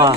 वाह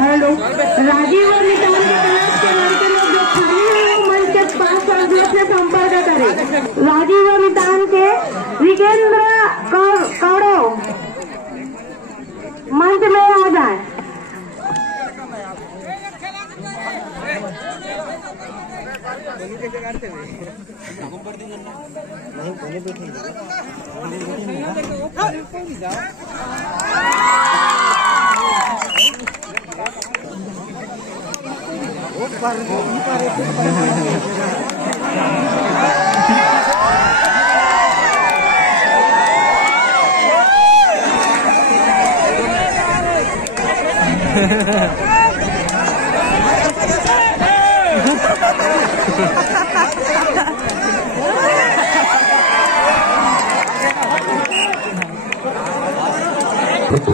हेलो, राजीव और नितान के तलाश के लड़के लोग जो खड़े हैं मंच के पास से संपर्क करें। राजीव और नितान के विकेंद्र कौड़व मंच में आ जाए।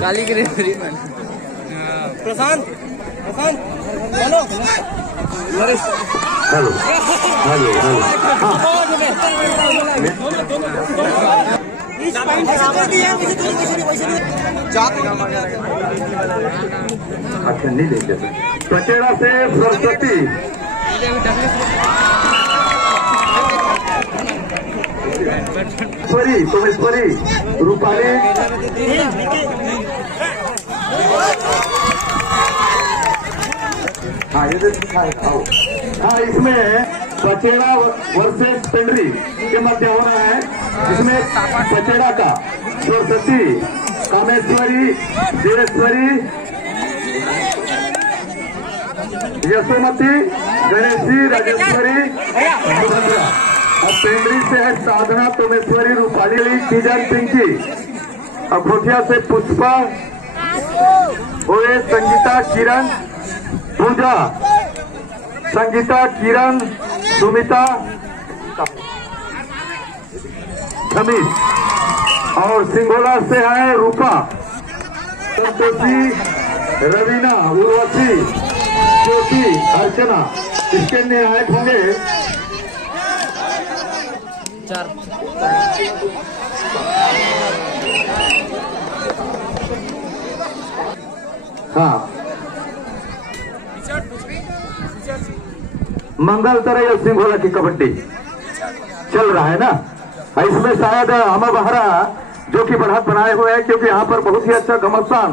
काली प्रशांत हेलो हेलो हेलो अच्छा नहीं देंगे पचेड़ा से सरस्वती सोमेश्वरी रूपाली हाँ ये हाँ इसमें पचेड़ा वर्सेस पेंड्री के मध्य हो रहा है, जिसमें पचेड़ा का सरस्वती कामेश्वरी देवेश्वरी यशोमती गणेशी राजेश्वरी सुभद्रा और पेंड्री से है साधना तोमेश्वरी रूपाली तीजन पिंकी और खोटिया से पुष्पा ओए संगीता किरण पूजा संगीता किरण सुमिता खमीस और सिंगोला से है रूपा संतोषी रवीना उर्वशी ज्योति अर्चना। इसके निर्णायक होंगे चार हाँ मंगल तरह सिंघोला की कबड्डी चल रहा है ना। इसमें शायद अमा बहरा जो कि बढ़त बनाए हुए हैं, क्योंकि यहाँ पर बहुत ही अच्छा घमासान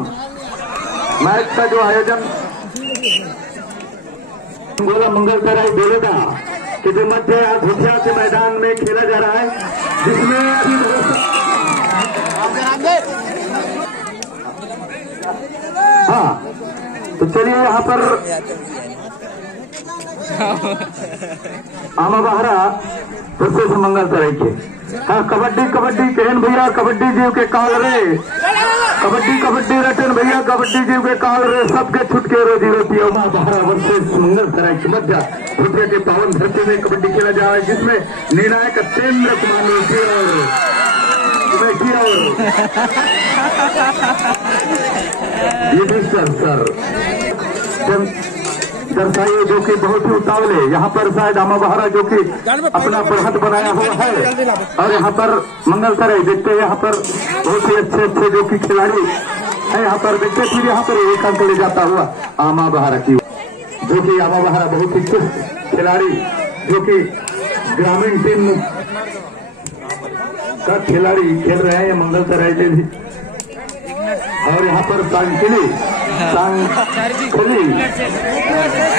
मैच का जो आयोजन सिंघोला मंगल तरह बेलेदा के जो मध्य घोटिया के मैदान में खेला जा रहा है, जिसमें अभी हाँ तो चलिए यहाँ पर आमा बहरा प्रत्येक मंगल तरह के हाँ कबड्डी कबड्डी कहन भैया कबड्डी जीव के काल रे कबड्डी कबड्डी रटन भैया कबड्डी जीव के काल रे सबके छुटके रोजी रोटी आमा बहरा वर्सेस मंगल तरह की मध्य घोटिया के पावन धरती में कबड्डी खेला जा रहा है, जिसमें निर्णायक तेंद्र कुमार ये भी सर दर्शाइए जो कि बहुत ही उतावले यहाँ पर शायद आमा बहरा जो कि अपना बढ़त बनाया हुआ है, और यहाँ पर मंगल तरह देखते हैं यहाँ पर बहुत ही अच्छे अच्छे जो कि खिलाड़ी है यहाँ पर देखते, फिर यहाँ पर एक अंक ले जाता हुआ आमा बहरा की जो कि आमा बहरा बहुत ही चुस्त खिलाड़ी जो कि ग्रामीण टीम का खिलाड़ी खेल रहे हैं मंगल तरह के भी, और यहाँ पर सांकिली सांखली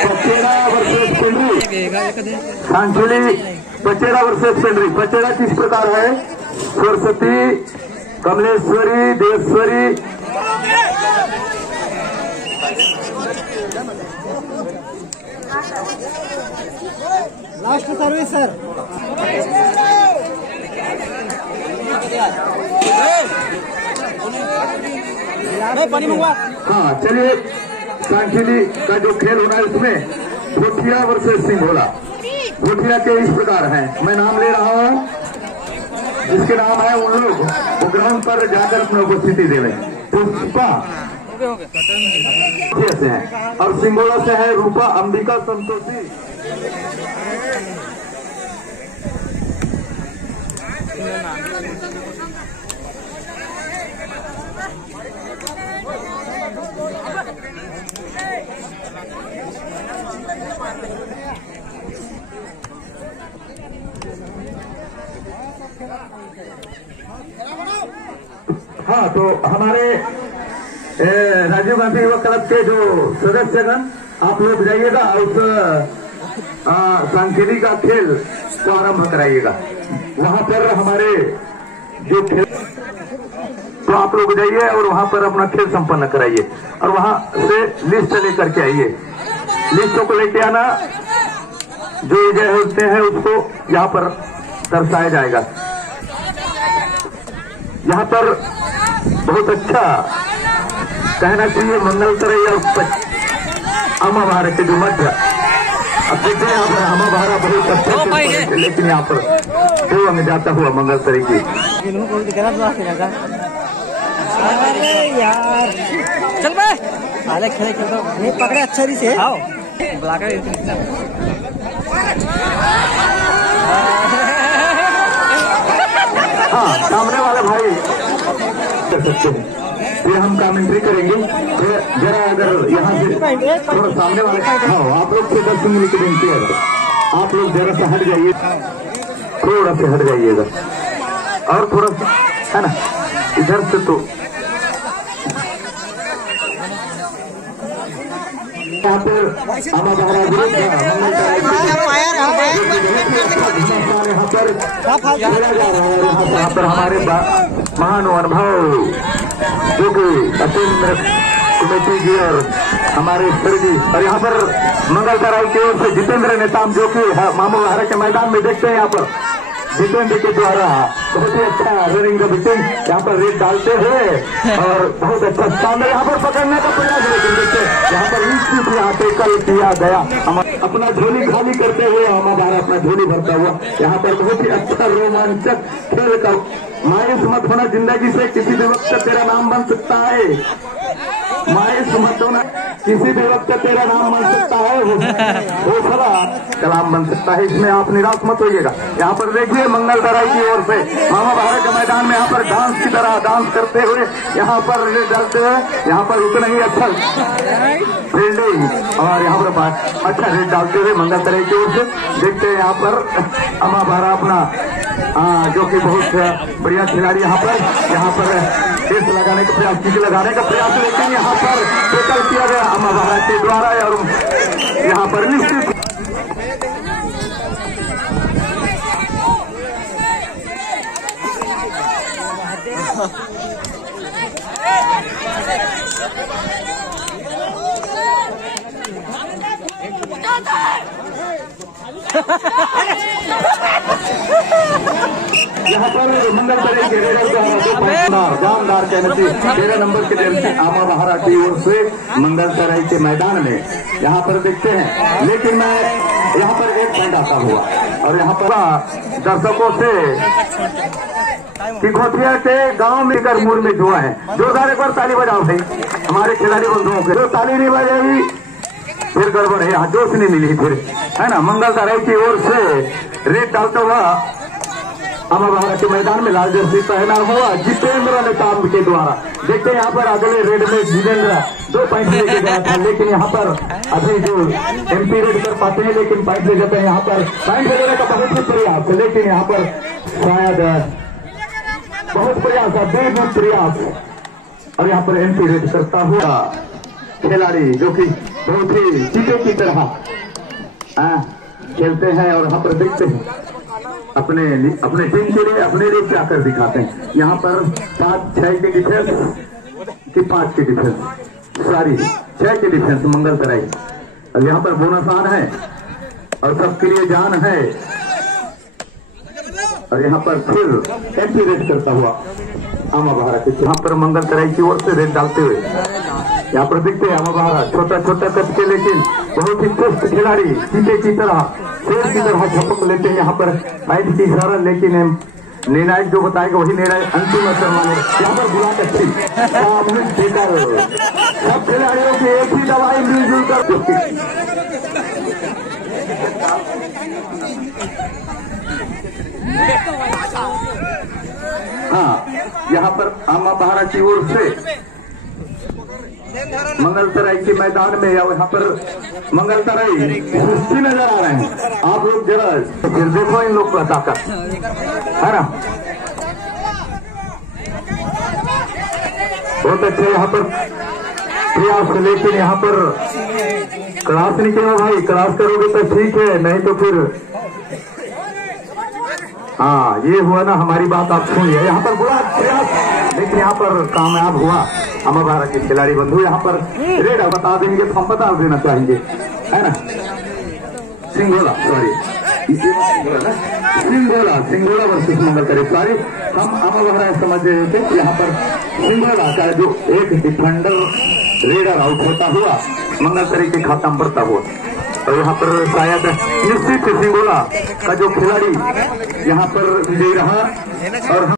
पचेड़ा वर्सेस पेंड्री, सांखली पचेड़ा वर्सेस पेंड्री। पचेड़ा किस प्रकार है? Saraswati, Kamleshwari, Deveshwari, last service sir. पानी मंगवा। हाँ चलिए, सांखली का जो खेल होना है उसमें भोटिया वर्सेस सिंघोला। भोटिया के इस प्रकार हैं, मैं नाम ले रहा हूँ, जिसके नाम है उन लोग वो ग्राउंड पर जाकर अपनी उपस्थिति दे लें। पुष्पा से है और सिंघोला से है रूपा अंबिका संतोषी। हाँ, तो हमारे राजीव गांधी युवा क्लब के जो सदस्यगण आप लोग जाइएगा, उस सांखली का खेल को आरंभ कराइएगा। वहां पर हमारे जो खेल, तो आप लोग जाइए और वहां पर अपना खेल संपन्न कराइए और वहां से लिस्ट लेकर के आइए। लिस्टों को लेके आना, जो विजय होते हैं उसको यहाँ पर दर्शाया जाएगा। यहाँ पर बहुत अच्छा कहना चाहिए मंगल तरई और अमा बहारा के जो मध्य। अब देखते हैं यहाँ पर अमा बहारा बहुत अच्छा, लेकिन यहाँ पर 2 अंक जाता हुआ मंगल तरई की। यार चल बे, आले खेले खेलते नहीं पकड़े अच्छा भी से। आओ बुला कर हाँ, सामने वाले भाई कर सकते हैं, ये हम कमेंट्री करेंगे। जरा अगर यहाँ से थोड़ा सामने वाले, हाँ आप लोग से 10 मिनट की विनती है, आप लोग जरा सा हट जाइए, थोड़ा से हट जाइएगा और थोड़ा सा है ना इधर से। तो यहाँ पर अमा बहारा विरुद्ध यहाँ पर हमारे महान अनुभव जो कि अतिन्द्र कमेटी जी और हमारे सर जी, और यहाँ पर मंगल तराई की ओर से जितेंद्र नेताम, जो कि मामू बहारा के मैदान में देखते हैं। यहाँ पर जितेंद्र के द्वारा बहुत ही अच्छा रनिंग का बिटिंग यहाँ पर रेट डालते हुए और बहुत अच्छा स्थान है यहाँ पर पकड़ने का प्रयास। लेकिन देखते यहाँ पर ईस्ट आते कल किया गया, अपना झोली खाली करते हुए हमारा अपना झोली भरता हुआ यहाँ पर बहुत ही अच्छा रोमांचक खेल का। मायूस मत होना जिंदगी से, किसी भी वक्त तेरा नाम बन सकता है। मायूस मत होना, किसी भी वक्त तेरा नाम बन सकता है, वो सारा कलाम बन सकता है, इसमें आप निराश मत होइएगा। यहाँ पर देखिए मंगल तराई की ओर से मामा बहारा के मैदान में यहाँ पर डांस की तरह डांस करते हुए यहाँ पर रेड डालते हुए यहाँ पर उतना ही अच्छा फील्डिंग और यहाँ पर अच्छा रेड डालते हुए मंगल तराई की ओर से देखते हैं। यहाँ पर अमा बहारा अपना जो कि बहुत बढ़िया खिलाड़ी यहाँ पर टेस्ट लगाने का प्रयास, किक लगाने का प्रयास, लेकिन यहाँ पर टैकल किया गया अमा बहारा के द्वारा और यहाँ पर निश्चित यहाँ पर मंगल तराई के जानदार कहने से 13 नंबर के जर्सी अमा बहारा की ओर से मंगल तराई के मैदान में यहाँ पर देखते हैं। लेकिन मैं यहाँ पर एक पॉइंट आता हुआ और यहाँ पर दर्शकों से तिकोटिया के गांव में कर मूड में जुआ है। जोरदार एक बार ताली बजाओ भाई हमारे खिलाड़ी बंधुओं के। जो ताली नहीं बजाई फिर गड़बड़ है, यहाँ जोश नहीं मिली फिर, है ना। मंगल तराई की ओर से रेड डालता हुआ अमा बहारा के मैदान में लाल जर्सी पहना हुआ जितेंद्र नेताम के द्वारा। देखते हैं यहाँ पर अगले रेड में जितेंद्र 2 पॉइंट लेके गया था, लेकिन यहाँ पर अभी जो एमपी रेड कर पाते हैं, लेकिन पॉइंट ले जाते हैं। यहाँ पर पॉइंट ले जाने का बहुत ही प्रयास है, लेकिन यहाँ पर शायद बहुत प्रयास है, बेहद प्रयास, और यहाँ पर एमपी रेड करता हुआ खिलाड़ी जो कि बहुत ही चीटे की तरह खेलते हैं और यहाँ पर देखते हैं अपने टीम के लिए अपने लिए क्या कर दिखाते हैं। यहाँ पर 5-6 की डिफेंस की 5 की डिफेंस सारी 6 की डिफेंस मंगल तराई और यहाँ पर बोनस आन है और सबके लिए जान है और यहाँ पर फिर एंटी रेड करता हुआ आमा बहारा के यहाँ पर मंगल तराई की ओर से रेड डालते हुए यहाँ पर दिखते हैं आमा बहारा छोटा छोटा कद के लेकिन बहुत ही चुस्त खिलाड़ी चीते की तरह शेर की तरह झपक लेते हैं। यहाँ पर फाइट की इशारा लेकिन निर्णायक जो बताएगा वही निर्णायक अंतिम असर माने। यहाँ पर बुला अच्छी सब खिलाड़ियों की एक ही दवाई मिलजुल कर हाँ, यहाँ पर आमा बहारा की ओर से मंगल तराई के मैदान में या यहाँ पर मंगल तराई सृष्टि नजर आ रहे हैं आप लोग जरा फिर देखो इन लोग का ताकत है ना। बहुत अच्छे यहाँ पर प्रयास लेकिन यहाँ पर क्लास नहीं किया भाई, क्लास करोगे तो ठीक है नहीं तो फिर हाँ ये हुआ ना हमारी बात आप सुनिए। यहाँ पर बुरा प्रयास लेकिन यहाँ पर कामयाब हुआ आमा बहारा के खिलाड़ी बंधु। यहाँ पर रेड बता देंगे तो हम बता देना चाहेंगे है ना। सिंगोला सॉरी सिंगोला वर्सेस मंगल तराई सॉरी हम आमा बहारा समझ रहे थे कि यहाँ पर सिंगोला का जो एक डिफेंडर रेडर आउट होता हुआ मंगल तराई के खाता में बढ़ता हुआ और यहाँ पर शायद निश्चित सिंगोला का जो खिलाड़ी यहाँ पर विजयी रहा और